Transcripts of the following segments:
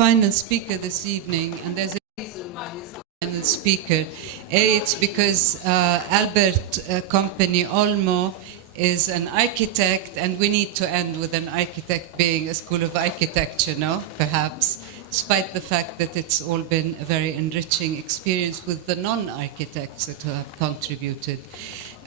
final speaker this evening, and there's a reason why he's the final speaker. It's because Albert Company Olmo is an architect, and we need to end with an architect being a school of architecture, no? Perhaps, despite the fact that it's all been a very enriching experience with the non-architects that have contributed.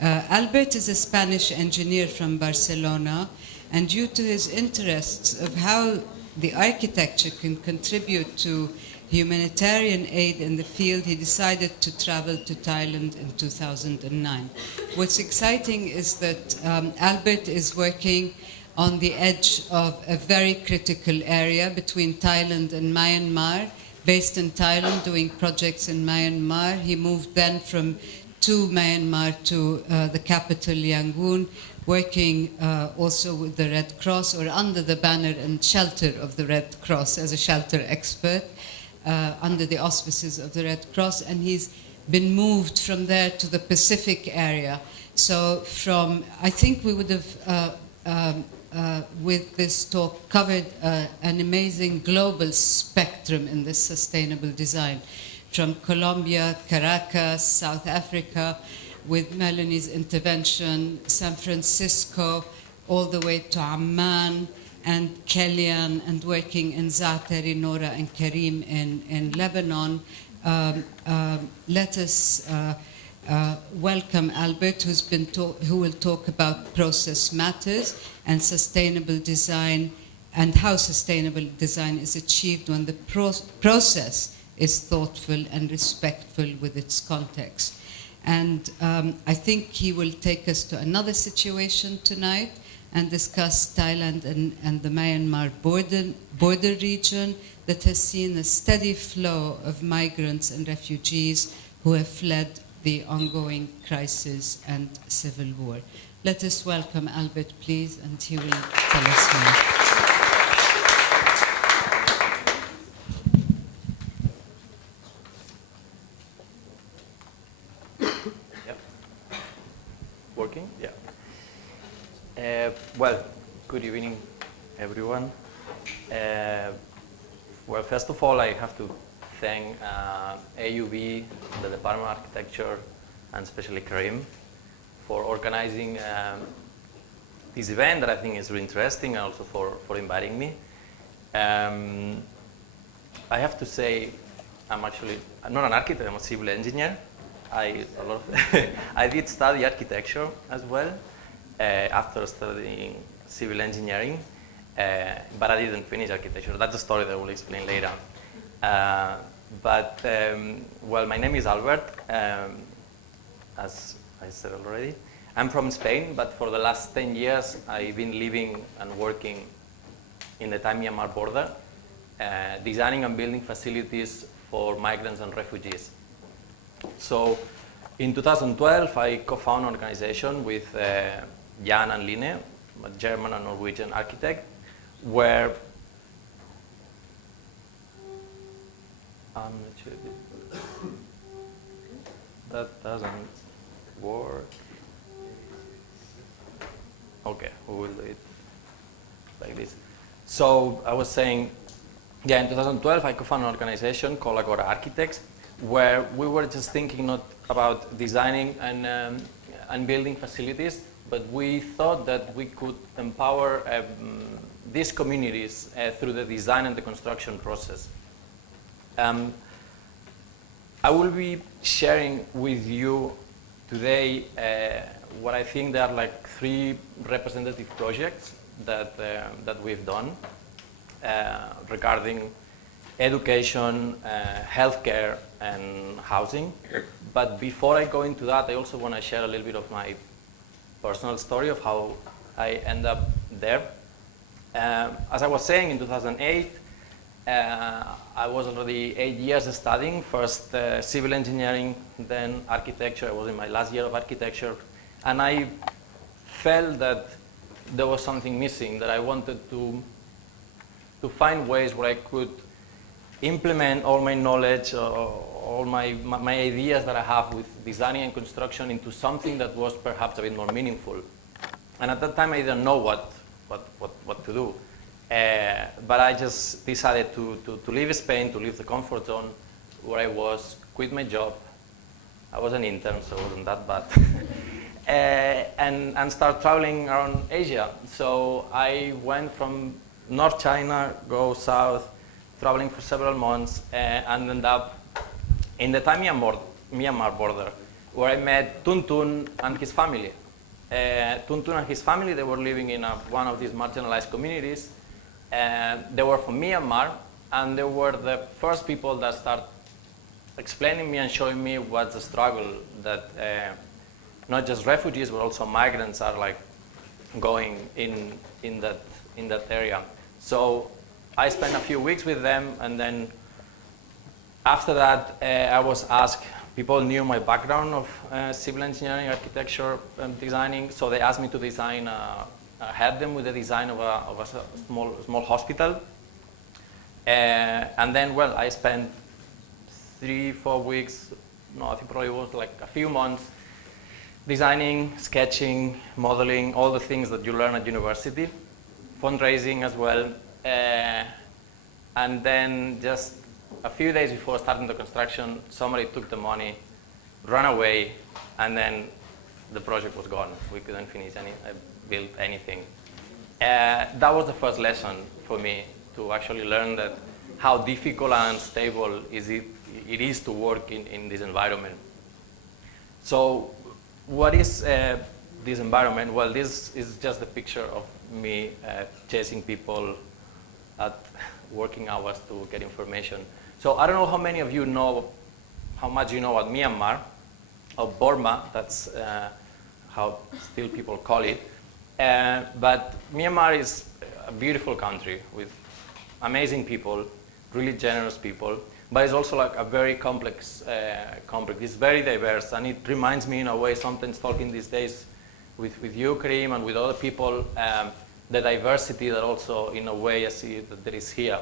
Albert is a Spanish engineer from Barcelona, and due to his interests of how the architecture can contribute to humanitarian aid in the field, he decided to travel to Thailand in 2009. What's exciting is that Albert is working on the edge of a very critical area between Thailand and Myanmar, based in Thailand, doing projects in Myanmar. He moved then to Myanmar to the capital Yangon, working also with the Red Cross, or under the banner and shelter of the Red Cross as a shelter expert, under the auspices of the Red Cross, and he's been moved from there to the Pacific area. So I think we would have, with this talk, covered an amazing global spectrum in this sustainable design, from Colombia, Caracas, South Africa, with Melanie's intervention, San Francisco, all the way to Amman, and Kellyan, and working in Zatari, Nora, and Karim in Lebanon. Let us welcome Albert, who will talk about process matters and sustainable design, and how sustainable design is achieved when the process is thoughtful and respectful with its context. And I think he will take us to another situation tonight and discuss Thailand and the Myanmar border region that has seen a steady flow of migrants and refugees who have fled the ongoing crisis and civil war. Let us welcome Albert, please, and he will tell us more. Working? Yeah. Well, good evening, everyone. Well, first of all, I have to thank AUB, the Department of Architecture, and especially Karim, for organizing this event that I think is really interesting, and also for inviting me. I have to say, I'm not an architect, I'm a civil engineer. I did study architecture as well after studying civil engineering, but I didn't finish architecture. That's a story that I will explain later. Well, my name is Albert, as I said already. I'm from Spain, but for the last 10 years, I've been living and working in the Thai-Myanmar border, designing and building facilities for migrants and refugees. So in 2012, I co-founded an organization with Jan and Line, a German and Norwegian architect, where I'm not sure that doesn't work. Okay, we will do it like this. So I was saying, yeah, in 2012, I co-founded an organization called Agora Architects, where we were just thinking not about designing and building facilities, but we thought that we could empower these communities through the design and the construction process. I will be sharing with you today what I think there are like 3 representative projects that we've done regarding education, healthcare, and housing. But before I go into that, I also want to share a little bit of my personal story of how I end up there. As I was saying, in 2008, I was already 8 years studying, first civil engineering, then architecture. I was in my last year of architecture, and I felt that there was something missing, that I wanted to find ways where I could implement all my knowledge, all my ideas that I have with designing and construction into something that was perhaps a bit more meaningful. And at that time, I didn't know what to do. But I just decided to leave Spain, to leave the comfort zone where I was, quit my job. I was an intern, so it wasn't that bad. And start traveling around Asia. So I went from North China, go south, traveling for several months, and ended up in the Thai Myanmar border, where I met Tuntun and his family. Tuntun and his family, they were living in one of these marginalized communities. They were from Myanmar, and they were the first people that started explaining me and showing me what's the struggle that not just refugees, but also migrants are like going in that area. So I spent a few weeks with them, and then after that, I was asked, people knew my background of civil engineering, architecture, and designing, so they asked me to design, help them with the design of a small hospital. And then, well, I spent 3-4 weeks, no, I think probably it was like a few months, designing, sketching, modeling, all the things that you learn at university, fundraising as well. And then just a few days before starting the construction, somebody took the money, ran away, and then the project was gone. We couldn't finish build anything. That was the first lesson for me, to actually learn that how difficult and unstable it is to work in this environment. So what is this environment? Well, this is just a picture of me chasing people at working hours to get information. So I don't know how many of you know, how much you know about Myanmar, or Burma, that's how still people call it. But Myanmar is a beautiful country with amazing people, really generous people, but it's also like a very complex. It's very diverse, and it reminds me in a way, sometimes talking these days with you, Karim, and with other people, the diversity that also, in a way, I see that there is here.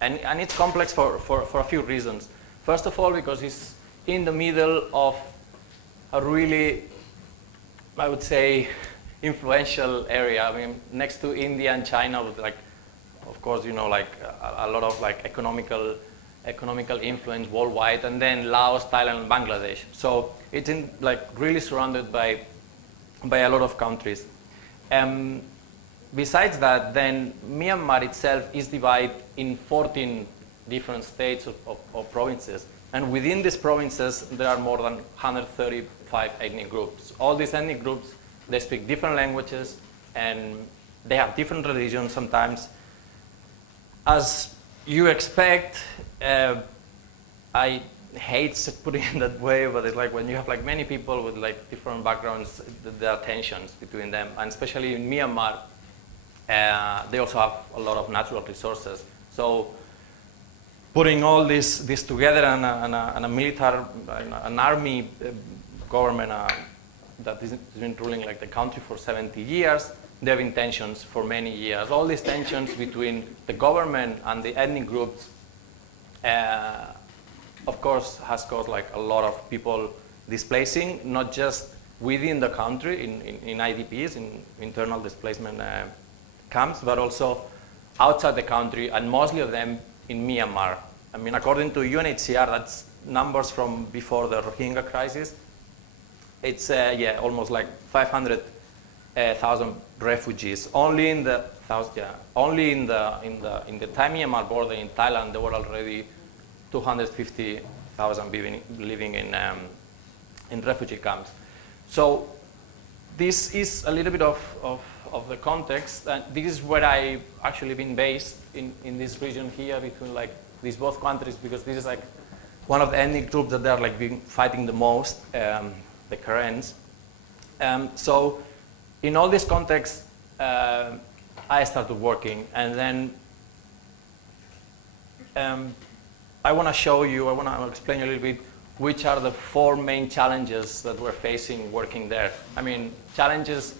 And it's complex for a few reasons. First of all, because it's in the middle of a really, I would say, influential area. I mean, next to India and China, with like, of course, you know, like a lot of like economical influence worldwide, and then Laos, Thailand, and Bangladesh. So it's like really surrounded by a lot of countries. Besides that, then Myanmar itself is divided in 14 different states or provinces. And within these provinces, there are more than 135 ethnic groups. All these ethnic groups, they speak different languages, and they have different religions sometimes. As you expect, I hate putting it that way, but it's like when you have like many people with like different backgrounds, there are tensions between them. And especially in Myanmar, they also have a lot of natural resources. So putting all this together and a military, an army government that has been ruling like the country for 70 years, they have tensions for many years. All these tensions between the government and the ethnic groups, of course, has caused like a lot of people displacing, not just within the country in IDPs, in internal displacement camps, but also outside the country, and mostly of them in Myanmar. I mean, according to UNHCR, that's numbers from before the Rohingya crisis. It's almost like 500,000 refugees. Only in the Thai Myanmar border in Thailand, there were already 250,000 living in refugee camps. So this is a little bit of the context, and this is where I've actually been based in this region here between like these both countries, because this is like one of the ethnic groups that they're like fighting the most, the Karens. So in all this context, I started working, and then I want to show you, I want to explain a little bit which are the 4 main challenges that we're facing working there. I mean, challenges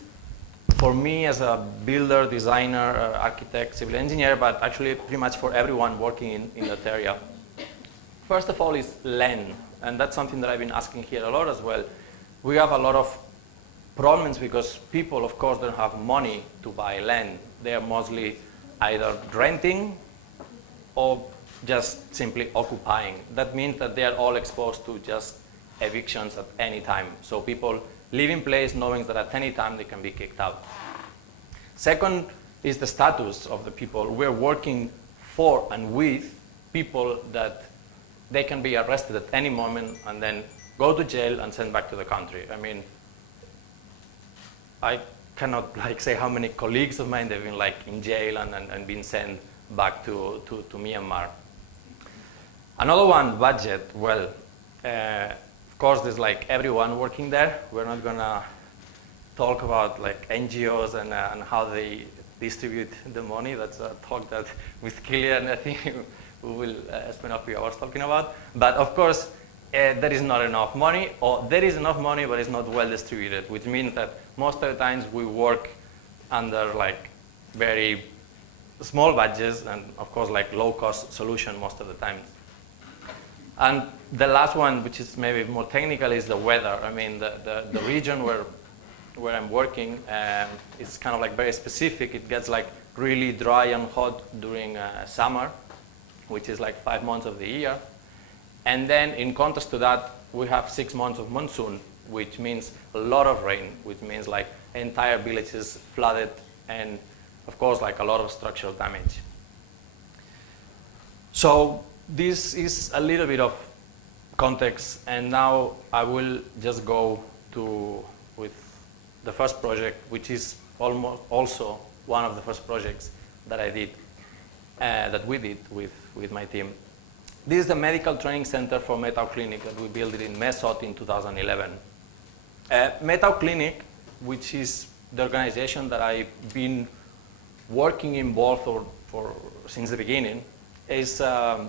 for me as a builder, designer, architect, civil engineer, but actually pretty much for everyone working in that area. First of all is land, and that's something that I've been asking here a lot as well. We have a lot of problems because people, of course, don't have money to buy land. They are mostly either renting or just simply occupying. That means that they are all exposed to just evictions at any time. So people live in place knowing that at any time they can be kicked out. Second is the status of the people. We're working for and with people that they can be arrested at any moment and then go to jail and sent back to the country. I mean, I cannot say how many colleagues of mine they've been in jail and been sent back to Myanmar. Another one, budget. Well, of course, there's everyone working there. We're not gonna talk about NGOs and how they distribute the money. That's a talk that with Kilian, I think we will spend a few hours talking about. But of course, there is not enough money, or there is enough money, but it's not well distributed, which means that most of the times we work under very small budgets and of course low cost solution most of the time. And the last one, which is maybe more technical, is the weather. I mean, the region where I'm working is kind of very specific. It gets really dry and hot during summer, which is 5 months of the year. And then in contrast to that, we have 6 months of monsoon, which means a lot of rain, which means entire villages flooded and of course a lot of structural damage. So this is a little bit of context, and now I will just go with the first project, which is almost also one of the first projects that I did, that we did with my team. This is the medical training center for Metal Clinic that we built in Mesot in 2011. Metal Clinic, which is the organization that I've been working involved for since the beginning, is a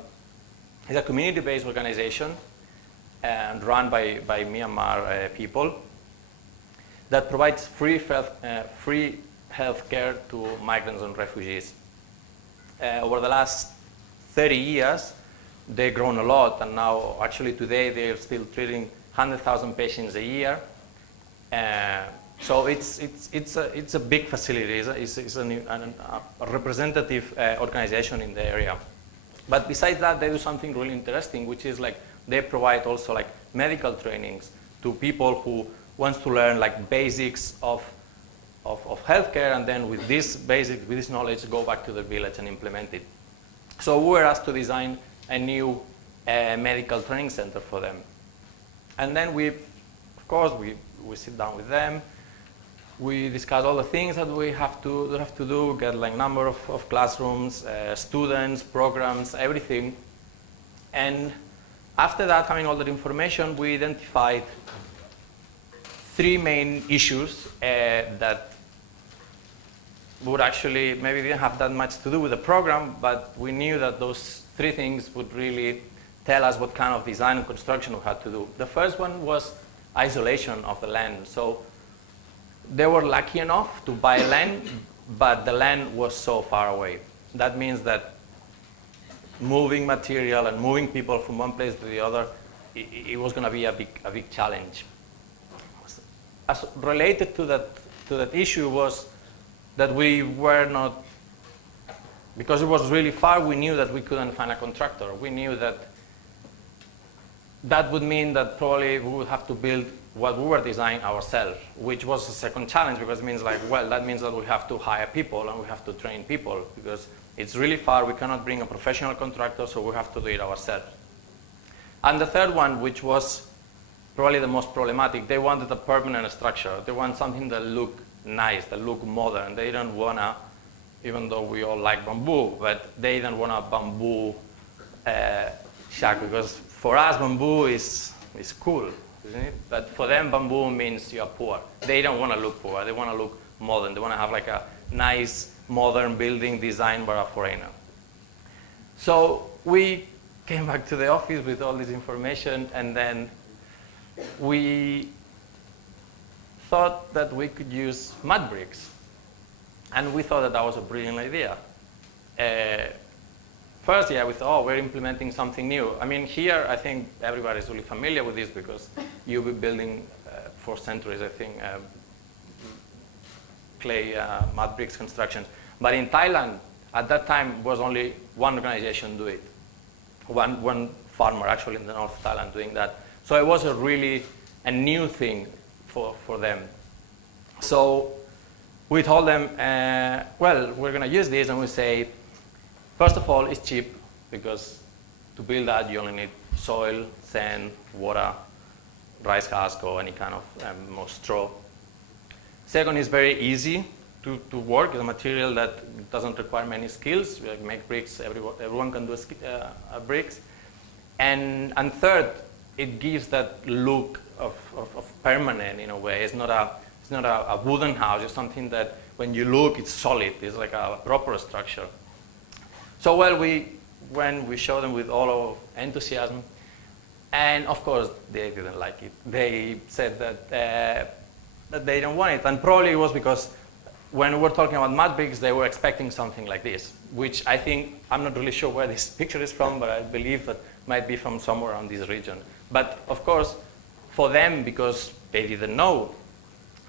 community-based organization and run by Myanmar people that provides free health care to migrants and refugees. Over the last 30 years, they've grown a lot, and now actually today they're still treating 100,000 patients a year. So it's a big facility. It's a representative organization in the area. But besides that, they do something really interesting, which is they provide also medical trainings to people who want to learn basics of healthcare, and then with this knowledge go back to the village and implement it. So we were asked to design a new medical training center for them. And then we sit down with them. We discuss all the things that we have to do, get number of classrooms, students, programs, everything. And after that, having all that information, we identified 3 main issues that would actually maybe didn't have that much to do with the program, but we knew that those 3 things would really tell us what kind of design and construction we had to do. The first one was isolation of the land. So they were lucky enough to buy land, but the land was so far away. That means that moving material and moving people from one place to the other, it was going to be a big challenge. As related to that issue was that we were not, because it was really far, we knew that we couldn't find a contractor. We knew that would mean that probably we would have to build what we were designing ourselves, which was a second challenge, because it means that means that we have to hire people and we have to train people, because it's really far. We cannot bring a professional contractor, so we have to do it ourselves. And the third one, which was probably the most problematic, they wanted a permanent structure. They want something that looked nice, that looked modern. They didn't want to, even though we all like bamboo, but they didn't want a bamboo shack, because for us bamboo is cool, isn't it? But for them bamboo means you're poor. They don't want to look poor. They want to look modern. They want to have a nice modern building designed by a foreigner. So we came back to the office with all this information, and then we thought that we could use mud bricks. And we thought that was a brilliant idea. First, we thought, we're implementing something new. I mean, here, I think everybody's really familiar with this, because you've been building for centuries, I think, clay mud bricks constructions. But in Thailand, At that time, was only one organization do it. One farmer actually in the North of Thailand doing that. So it was a new thing for them. So we told them, well, we're going to use this, and we say, first of all, it's cheap, because to build that, you only need soil, sand, water, rice husk, or any kind of more straw. Second, it's very easy to work. It's a material that doesn't require many skills. We make bricks. Everyone can do bricks. And third, it gives that look of permanent in a way. It's not a wooden house. It's something that when you look, it's solid. It's like a proper structure. So when we showed them with all our enthusiasm, and of course they didn't like it. They said that they don't want it, and probably it was because when we were talking about mud bricks, they were expecting something like this, which I think, I'm not really sure where this picture is from, but I believe that might be from somewhere around this region. But of course, for them, because they didn't know,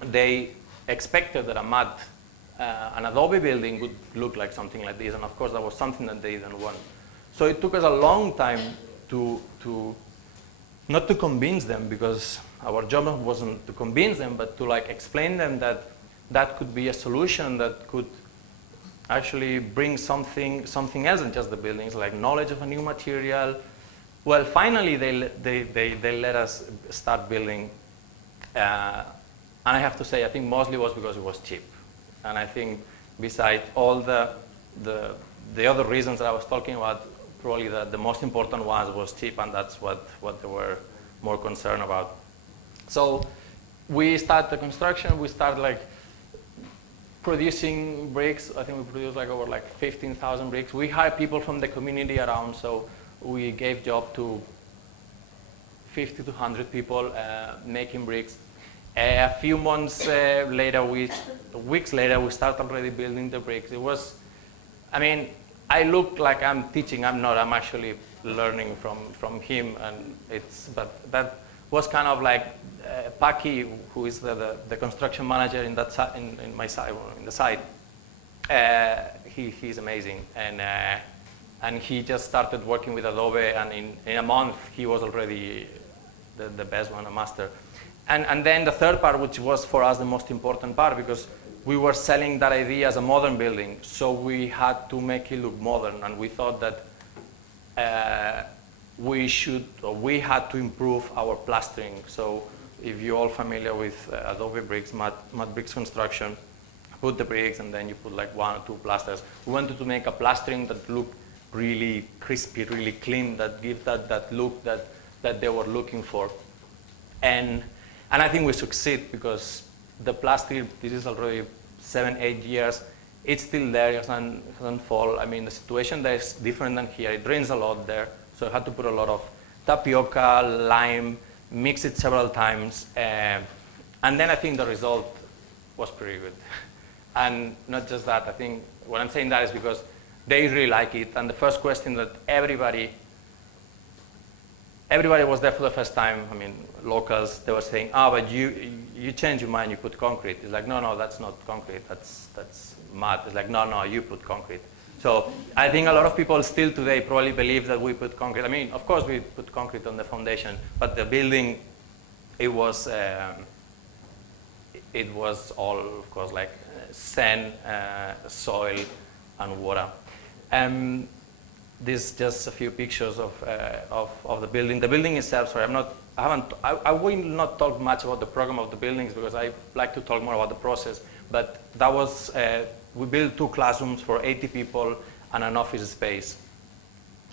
they expected that an adobe building would look like something like this, and of course that was something that they didn't want. So it took us a long time to not to convince them, because our job wasn't to convince them, but to explain them that that could be a solution that could actually bring something else than just the buildings, like knowledge of a new material. Well, finally they let us start building, and I have to say, I think mostly was because it was cheap. And I think besides all the other reasons that I was talking about, probably the most important one was cheap, and that's what they were more concerned about. So we started the construction. We started producing bricks. I think we produced over 15,000 bricks. We hired people from the community around, so we gave job to 50 to 100 people making bricks. A few months later, weeks later, we started already building the bricks. It was, I mean, I look like I'm teaching. I'm not. I'm actually learning from him, but that was kind of Paki, who is the construction manager in my side, in the site. He's amazing, and he just started working with Adobe, and in a month he was already the best one, a master. And then the third part, which was for us the most important part, because we were selling that idea as a modern building, so we had to make it look modern, and we thought that we had to improve our plastering. So if you're all familiar with Adobe bricks, mud bricks construction, put the bricks and then you put 1 or 2 plasters. We wanted to make a plastering that looked really crispy, really clean, that give that look that they were looking for. And I think we succeed, because the plaster, this is already 7-8 years, it's still there, it doesn't fall. I mean, the situation there is different than here. It rains a lot there, so I had to put a lot of tapioca, lime, mix it several times, and then I think the result was pretty good. And not just that, I think what I'm saying that is because they really like it, and the first question that everybody was there for the first time. I mean, locals, they were saying, but you changed your mind, you put concrete. It's like, no, that's not concrete, that's mud. It's like, no, you put concrete. So I think a lot of people still today probably believe that we put concrete. I mean, of course we put concrete on the foundation, but the building, it was all, of course, sand, soil, and water. This is just a few pictures of the building. The building itself, sorry, I will not talk much about the program of the buildings, because I like to talk more about the process. But that was, we built 2 classrooms for 80 people and an office space.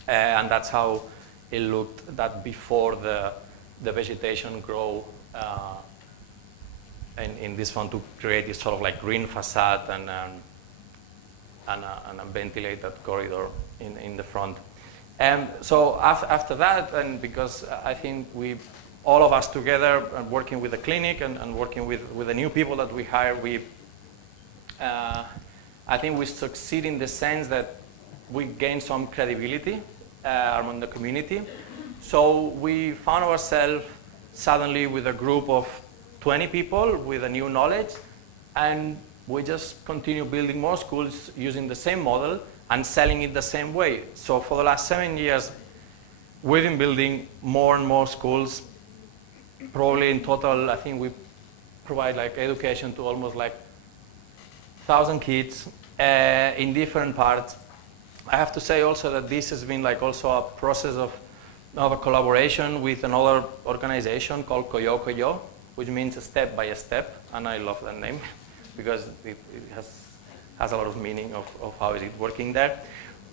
And that's how it looked, that before the vegetation grow in this one, to create this sort of green facade and a ventilated corridor in the front. So after that, and because I think all of us together, working with the clinic and working with the new people that we hire, I think we succeed in the sense that we gain some credibility among the community. So we found ourselves suddenly with a group of 20 people with a new knowledge, and we just continue building more schools using the same model, and selling it the same way. So for the last 7 years, we've been building more and more schools. Probably in total, I think we provide like education to almost like 1,000 kids in different parts. I have to say also that this has been like also a process of a collaboration with another organization called Koyo Koyo, which means step by step, and I love that name because it has a lot of meaning of how is it working there.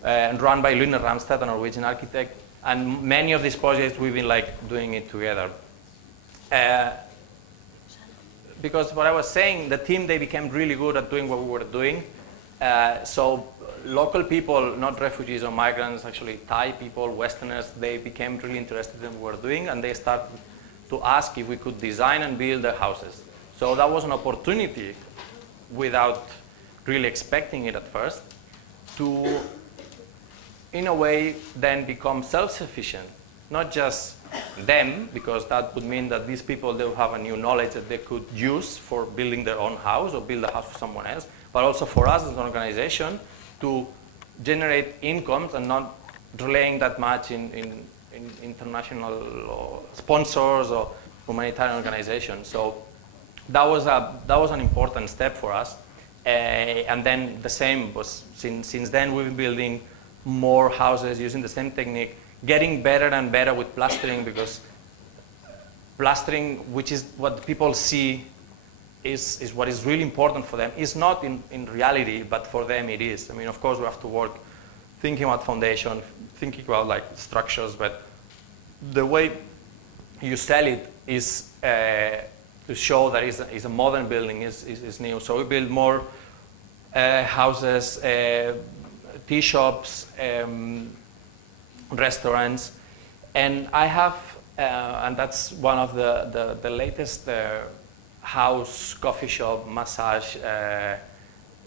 And run by Luna Ramstad, a Norwegian architect, and many of these projects we've been like doing it together. Because what I was saying, the team, they became really good at doing what we were doing. So local people, not refugees or migrants, actually Thai people, Westerners, they became really interested in what we were doing, and they started to ask if we could design and build their houses. So that was an opportunity, without really expecting it at first, to, in a way, then become self-sufficient. Not just them, because that would mean that these people, they would have a new knowledge that they could use for building their own house or build a house for someone else, but also for us as an organization to generate incomes and not relying that much in international sponsors or humanitarian organizations. So that was an important step for us. And then the same was, since then we've been building more houses using the same technique, getting better and better with plastering, because plastering, which is what people see is what is really important for them, is not in reality, but for them it is. I mean, of course we have to work thinking about foundation, thinking about like structures, but the way you sell it is to show that it's a modern building, is new. So we build more houses, tea shops, restaurants, and I have, and that's one of the latest house, coffee shop, massage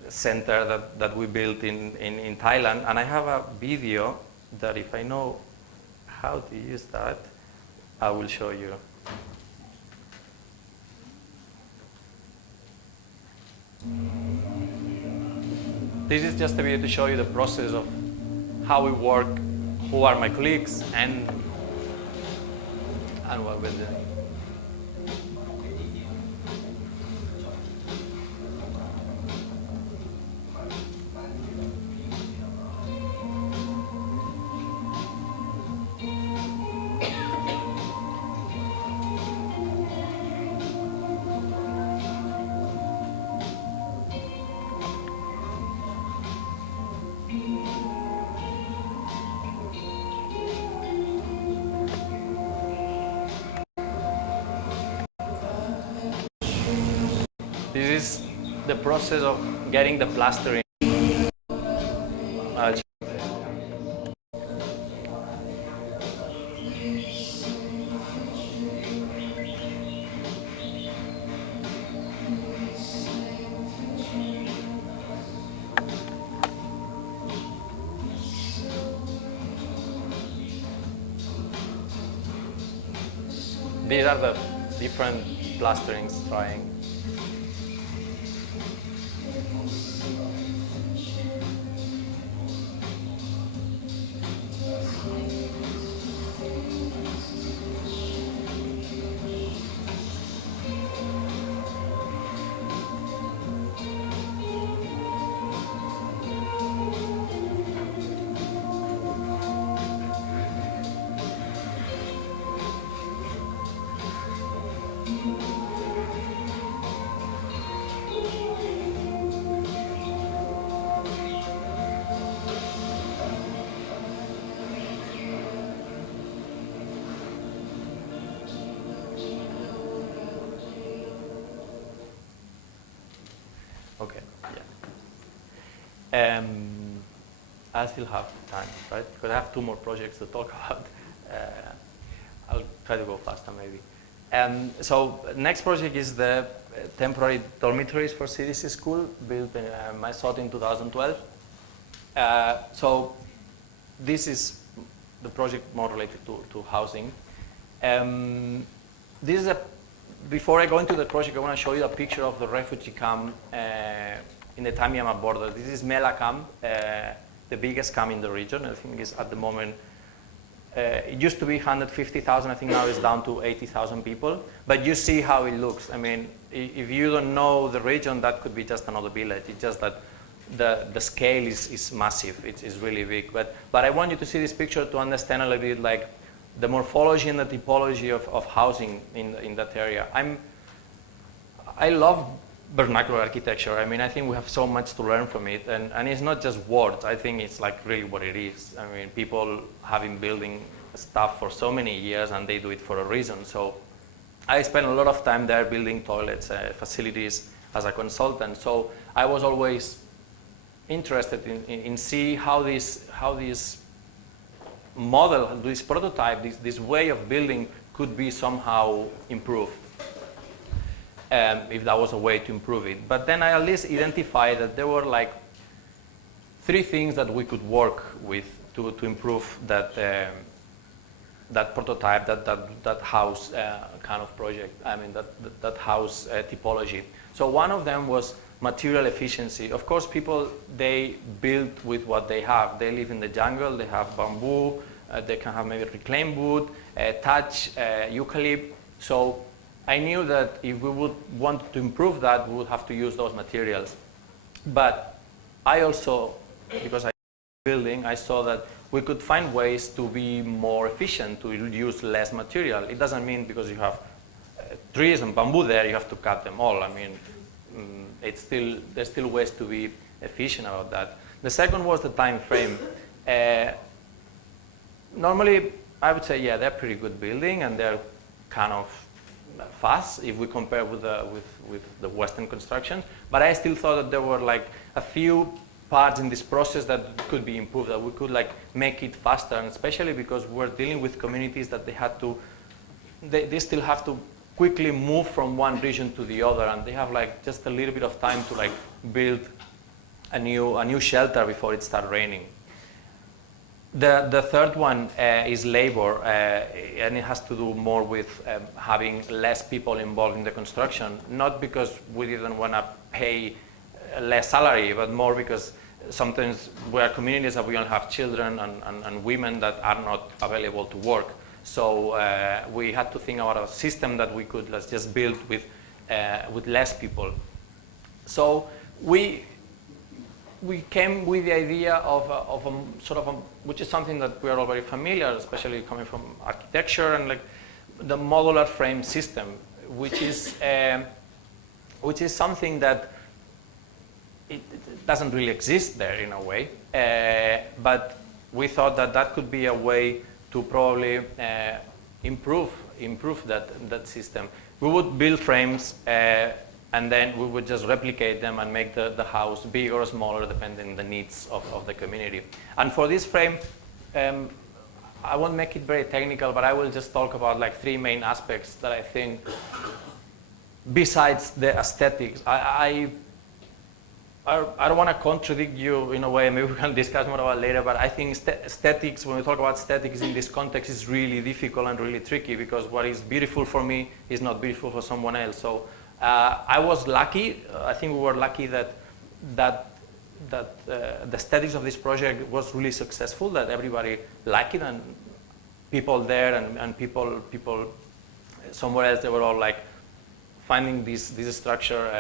center that we built in Thailand, and I have a video that if I know how to use that, I will show you. This is just a video to show you the process of how we work, who are my colleagues, and what we're doing. This is the process of getting the plastering. These are the different plasterings trying. Okay, yeah. I still have time, right? Because I have 2 more projects to talk about. I'll try to go faster, maybe. So next project is the temporary dormitories for CDC school, built in Mysot in 2012. So this is the project more related to housing. This is before I go into the project, I want to show you a picture of the refugee camp in the Thai-Myanmar border. This is Mela camp the biggest camp in the region. I think it's at the moment, it used to be 150,000, I think now it's down to 80,000 people. But you see how it looks. I mean, if you don't know the region, that could be just another village. It's just that the scale is massive. It's really big. But I want you to see this picture to understand a little bit like the morphology and the typology of housing in that area. I love vernacular architecture. I mean, I think we have so much to learn from it. And it's not just words. I think it's like really what it is. I mean, people have been building stuff for so many years and they do it for a reason. So I spent a lot of time there building toilets, facilities as a consultant. So I was always interested in see how this model, this prototype, this way of building could be somehow improved. If that was a way to improve it. But then I at least identified that there were like 3 things that we could work with to improve that that prototype, that house kind of project. I mean that house typology. So one of them was material efficiency. Of course, people, they build with what they have. They live in the jungle. They have bamboo. They can have maybe reclaimed wood, thatch, eucalypt. So I knew that if we would want to improve that, we would have to use those materials. But I also, because I building, I saw that we could find ways to be more efficient, to use less material. It doesn't mean because you have trees and bamboo there, you have to cut them all. I mean, there's still ways to be efficient about that. The second was the time frame. Normally, I would say, yeah, they're pretty good building and they're kind of fast if we compare with the Western construction. But I still thought that there were like a few parts in this process that could be improved, that we could like make it faster, and especially because we're dealing with communities that they still have to quickly move from one region to the other, and they have like just a little bit of time to like build a new shelter before it starts raining. The third one is labor, and it has to do more with having less people involved in the construction, not because we didn't want to pay less salary, but more because sometimes we are communities that we don't have children and women that are not available to work. So we had to think about a system that we could just build with less people. So we came with the idea of a sort of which is something that we are all very familiar, especially coming from architecture, and like the modular frame system, which is something that it doesn't really exist there in a way, but we thought that could be a way to probably improve that system. We would build frames and then we would just replicate them and make the house bigger or smaller depending on the needs of the community. And for this frame, I won't make it very technical, but I will just talk about like 3 main aspects that I think, besides the aesthetics, I don't want to contradict you in a way, maybe we can discuss more about it later, but I think aesthetics, when we talk about aesthetics in this context, is really difficult and really tricky, because what is beautiful for me is not beautiful for someone else. So I was lucky, I think we were lucky that the aesthetics of this project was really successful, that everybody liked it, and people there and people somewhere else, they were all like finding this structure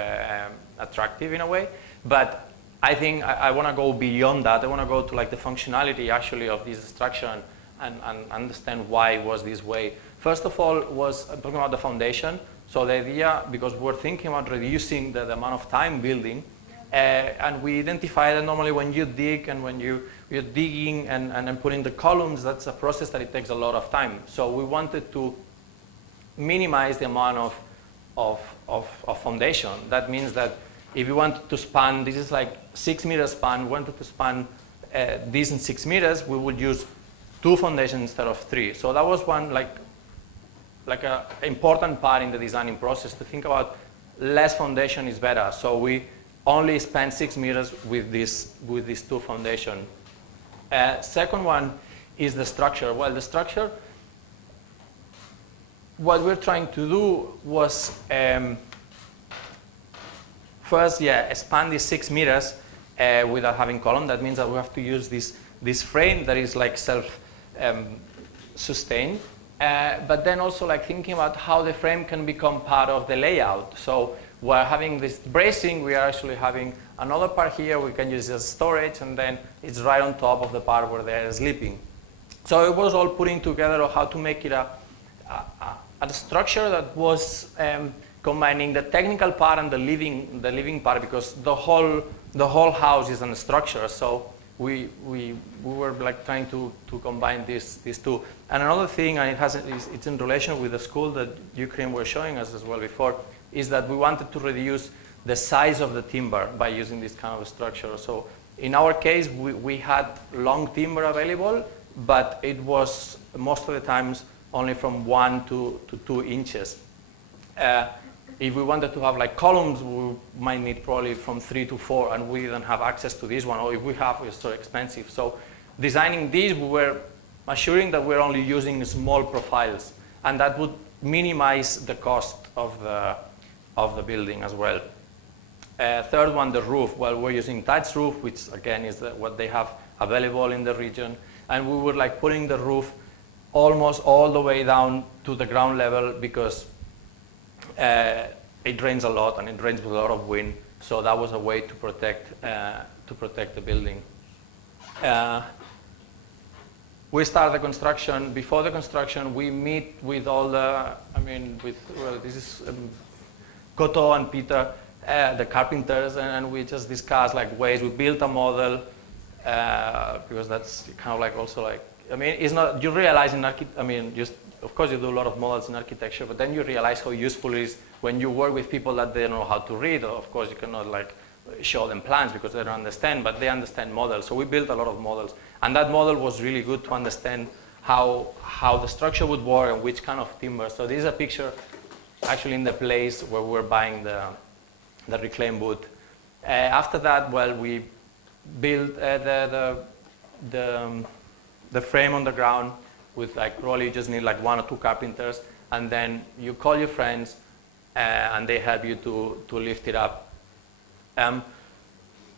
attractive in a way. But I think I want to go beyond that. I want to go to like the functionality actually of this structure and understand why it was this way. First of all, I'm talking about the foundation. So the idea, because we're thinking about reducing the amount of time building, and we identify that normally when you dig and when you're digging and putting the columns, that's a process that it takes a lot of time. So we wanted to minimize the amount of foundation. That means that if you want to span, this is like 6 meters span, we wanted to span this in 6 meters, we would use 2 foundations instead of 3. So that was one like an important part in the designing process, to think about less foundation is better. So we only span 6 meters with these 2 foundations. Second one is the structure. Well, the structure, what we're trying to do was first, expand these 6 meters without having column. That means that we have to use this frame that is like self-sustained. But then also like thinking about how the frame can become part of the layout. So we're having this bracing, we are actually having another part here we can use as storage, and then it's right on top of the part where they're sleeping. So it was all putting together how to make it a structure that was combining the technical part and the living part, because the whole house is a structure. So we were like trying to combine these two. And another thing, and it's in relation with the school that Ukraine were showing us as well before, is that we wanted to reduce the size of the timber by using this kind of structure. So in our case, we had long timber available, but it was most of the times only from 1 to 2 inches. If we wanted to have like columns, we might need probably from 3 to 4, and we didn't have access to this one, or if we have, it's so expensive. So designing these, we were assuring that we're only using small profiles, and that would minimize the cost of the building as well. Third one, the roof. Well, we're using thatch roof, which again is what they have available in the region, and we were like putting the roof almost all the way down to the ground level, because it rains a lot and it rains with a lot of wind. So that was a way to protect the building. We start the construction. Before the construction, we meet with all the, this is Koto and Peter, the carpenters, and we just discuss like ways. We built a model, because that's kind of like also like, it's not, you realize of course you do a lot of models in architecture, but then you realize how useful it is when you work with people that they don't know how to read. Of course you cannot like show them plans because they don't understand, but they understand models. So we built a lot of models, and that model was really good to understand how the structure would work and which kind of timber. So this is a picture actually in the place where we're buying the reclaimed wood. After that, well, we built the frame on the ground with like probably you just need like 1 or 2 carpenters, and then you call your friends and they help you to lift it up.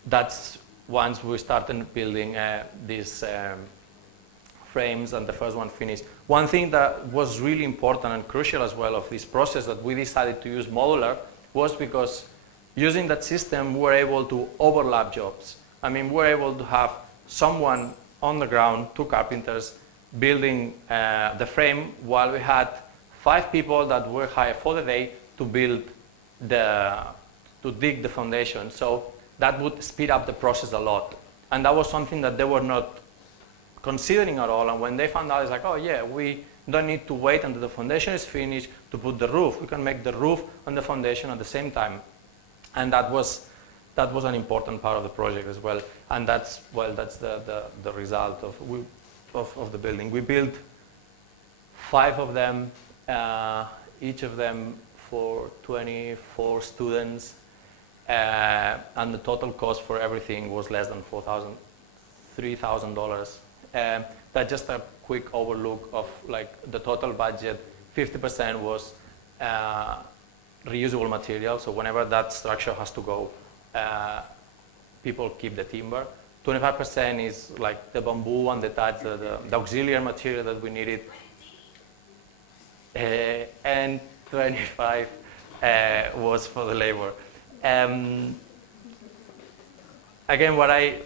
That's once we started building these frames, and the first one finished. One thing that was really important and crucial as well of this process that we decided to use modular was because using that system, we're able to overlap jobs. We're able to have someone on the ground, 2 carpenters, building the frame, while we had 5 people that were hired for the day to dig the foundation. So that would speed up the process a lot. And that was something that they were not considering at all. And when they found out, it's like, oh yeah, we don't need to wait until the foundation is finished to put the roof. We can make the roof and the foundation at the same time. And that was an important part of the project as well. And that's the result of the building. We built 5 of them, each of them for 24 students, and the total cost for everything was less than $3,000. That's just a quick overlook of like the total budget. 50% was reusable material, so whenever that structure has to go, people keep the timber. 25% is like the bamboo and the thatch, the auxiliary material that we needed, and 25 was for the labor. Again, what I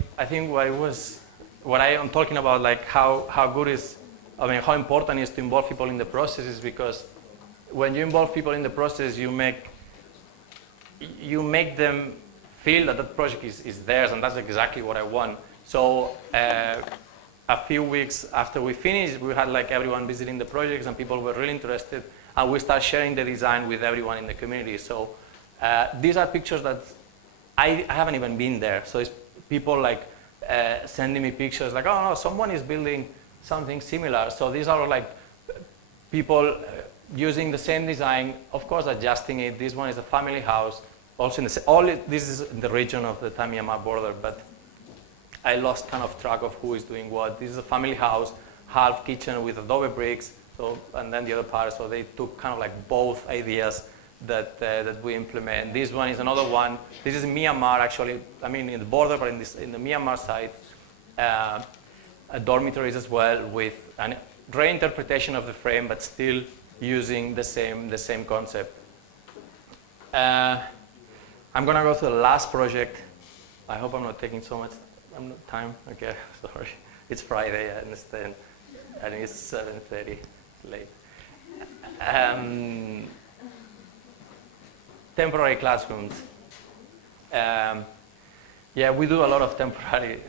am talking about, like how good is, how important it is to involve people in the process, is because when you involve people in the process, you make them feel that project is theirs, and that's exactly what I want. So a few weeks after we finished, we had like everyone visiting the projects, and people were really interested, and we started sharing the design with everyone in the community. So these are pictures that I haven't even been there. So it's people like sending me pictures like, oh no, someone is building something similar. So these are like people using the same design, of course adjusting it. This one is a family house. Also, this is in the region of the Myanmar border, but I lost kind of track of who is doing what. This is a family house, half kitchen with adobe bricks, and then the other part. So they took kind of like both ideas, that we implement. This one is another one. This is Myanmar, actually. I mean, in the border, but in the Myanmar side, dormitories as well, with a reinterpretation of the frame, but still using the same concept. I'm going to go to the last project. I hope I'm not taking so much time. Okay, sorry. It's Friday, I understand. I think it's 7:30, late. Temporary classrooms. Yeah, we do a lot of temporary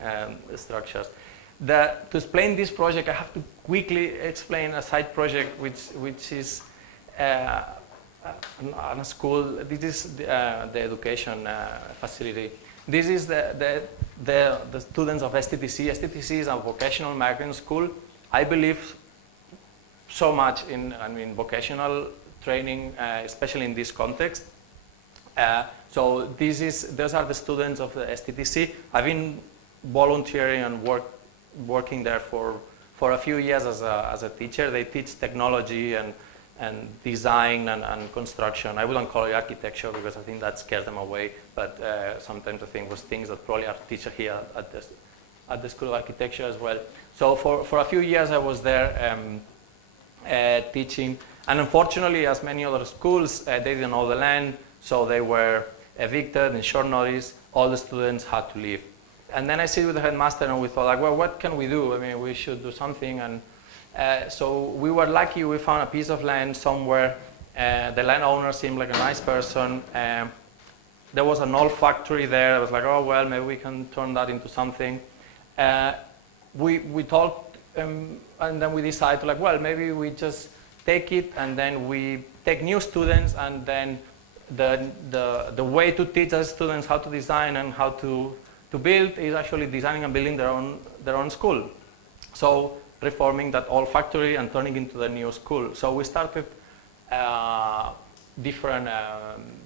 structures. To explain this project, I have to quickly explain a side project which is on a school. This is the education facility. This is the students of STTC. STTC is a vocational migrant school. I believe so much in vocational training, especially in this context. So those are the students of the STTC. I've been volunteering and working there for a few years as a teacher. They teach technology and design and construction. I wouldn't call it architecture because I think that scares them away, but sometimes I think it was things that probably are teachers here at the School of Architecture as well. So for a few years I was there teaching, and unfortunately, as many other schools, they didn't own the land, so they were evicted in short notice. All the students had to leave. And then I sit with the headmaster and we thought, like, well, what can we do? I mean, we should do something. And so we were lucky, we found a piece of land somewhere. The landowner seemed like a nice person. There was an old factory there. I was like, oh, well, maybe we can turn that into something. We talked, and then we decided, like, well, maybe we just take it and then we take new students, and then the way to teach us students how to design and how to build is actually designing and building their own school. So reforming that old factory and turning into the new school. So we started different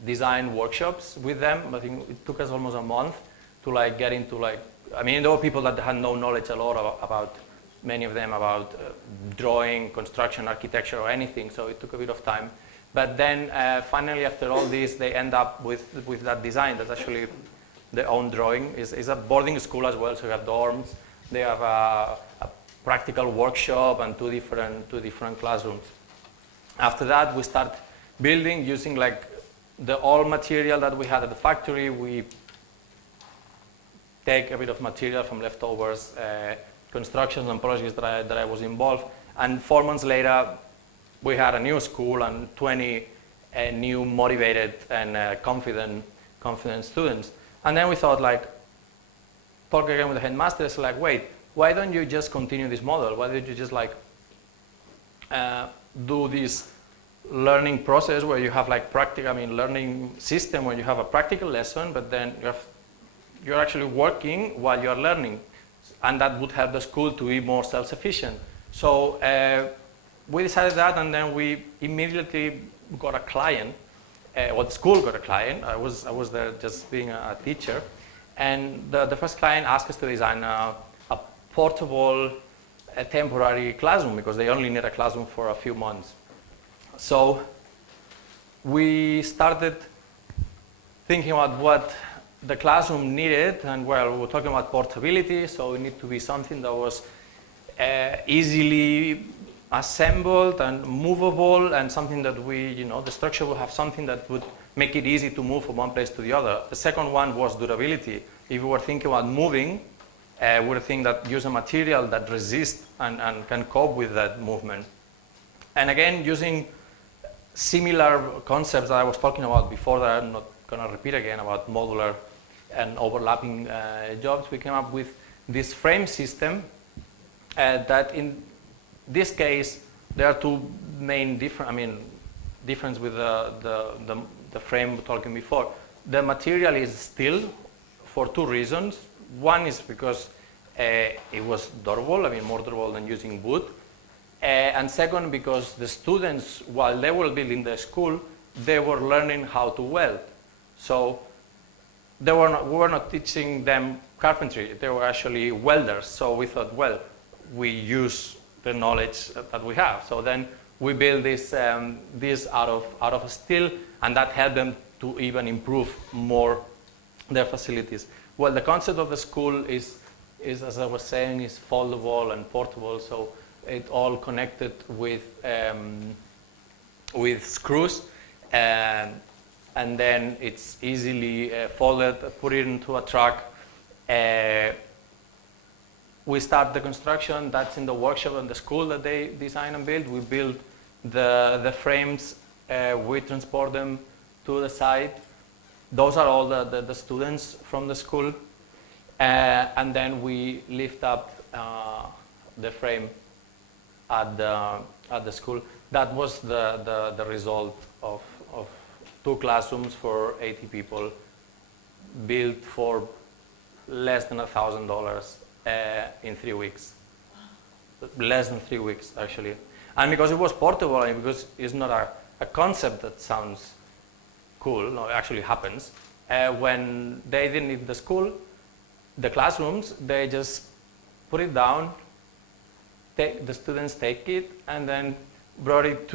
design workshops with them. I think it took us almost a month to get into there were people that had no knowledge at all about many of them about drawing, construction, architecture, or anything. So it took a bit of time. But then finally, after all this, they end up with that design. That's actually their own drawing. It's a boarding school as well, so you have dorms. They have a practical workshop and two different classrooms. After that, we start building using the old material that we had at the factory. We take a bit of material from leftovers, constructions and projects that I was involved. And 4 months later, we had a new school and 20 new motivated and confident students. And then we thought, talk again with the headmasters, wait, why don't you just continue this model? Why don't you just do this learning process where you have learning system where you have a practical lesson, but then you're actually working while you're learning, and that would help the school to be more self-sufficient. So we decided that, and then we immediately got a client. The school got a client. I was there just being a teacher, and the first client asked us to design a portable, temporary classroom because they only need a classroom for a few months. So we started thinking about what the classroom needed, and we were talking about portability, so it needed to be something that was easily assembled and movable, and something that the structure would have something that would make it easy to move from one place to the other. The second one was durability. If we were thinking about moving, we were thinking that use a material that resists and can cope with that movement. And again, using similar concepts that I was talking about before that I'm not going to repeat again about modular and overlapping jobs, we came up with this frame system that in this case, there are two main difference with the frame we were talking before. The material is steel for two reasons. One is because it was durable, more durable than using wood. And second, because the students, while they were building the school, they were learning how to weld. So we were not teaching them carpentry, they were actually welders. So we thought, well, we use the knowledge that we have. So then we built this out of steel, and that helped them to even improve more their facilities. Well, the concept of the school is as I was saying, is foldable and portable, so it all connected with screws, and then it's easily folded, put it into a truck. We start the construction. That's in the workshop and the school that they design and build. We build the frames. We transport them to the site. Those are all the students from the school. And then we lift up the frame at the school. That was the result of 2 classrooms for 80 people, built for less than $1,000 in 3 weeks. Less than 3 weeks, actually. And because it was portable, and because it's not a concept that sounds cool, no, it actually happens. When they didn't need the school, the classrooms, they just put it down, the students take it, and then put it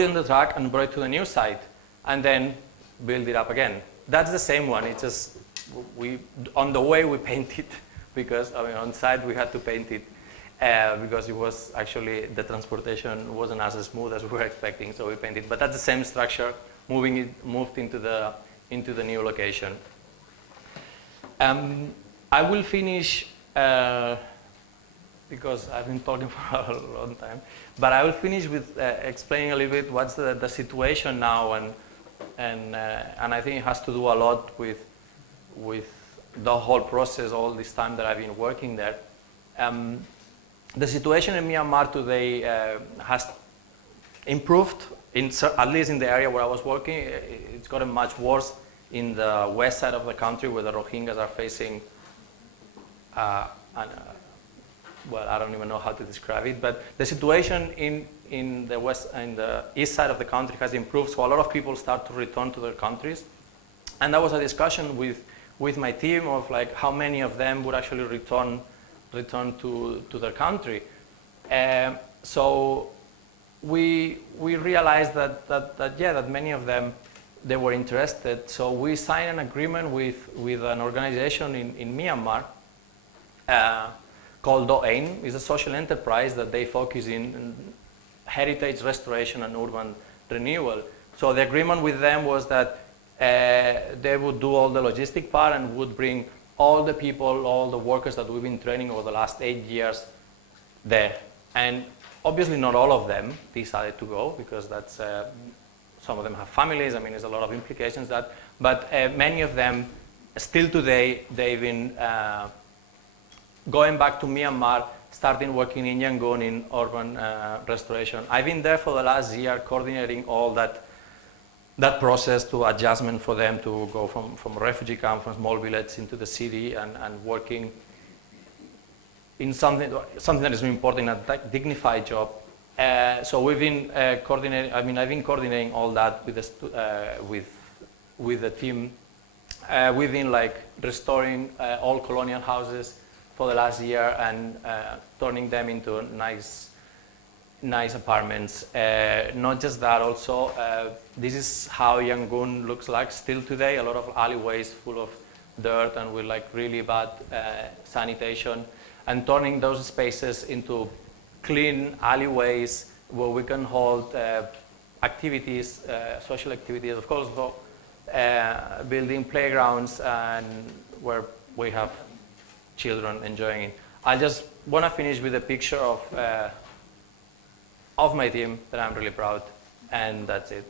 in the truck and brought it to the new site, and then build it up again. That's the same one. It's just, on the way we paint it, because on site we had to paint it, because it was actually, the transportation wasn't as smooth as we were expecting, so we painted. But that's the same structure, moved into the new location. I will finish, because I've been talking for a long time, but I will finish with explaining a little bit what's the situation now, and I think it has to do a lot with the whole process, all this time that I've been working there. The situation in Myanmar today has improved, at least in the area where I was working. It's gotten much worse in the west side of the country, where the Rohingyas are facing, well, I don't even know how to describe it, but the situation in the east side of the country has improved, so a lot of people start to return to their countries. And that was a discussion with my team of like how many of them would actually return to their country. So we realized that many of them, they were interested. So we signed an agreement with an organization in Myanmar called didnt. It's a social enterprise that they focus in heritage restoration and urban renewal. So the agreement with them was that they would do all the logistic part and would bring all the people, all the workers that we've been training over the last 8 years there. And obviously not all of them decided to go, because that's, some of them have families. I mean, there's a lot of implications but many of them, still today, they've been going back to Myanmar, starting working in Yangon in urban restoration. I've been there for the last year, coordinating all that process to adjustment for them to go from refugee camp, from small village into the city, and working in something that is important, a dignified job. So we've been coordinating. I mean, I've been coordinating all that with the team. We've been like restoring all colonial houses for the last year and turning them into nice apartments. Not just that, also this is how Yangon looks like still today. A lot of alleyways full of dirt and with like really bad sanitation, and turning those spaces into clean alleyways where we can hold activities, social activities, of course, building playgrounds, and where we have children enjoying it. I just want to finish with a picture of my team that I'm really proud, and that's it.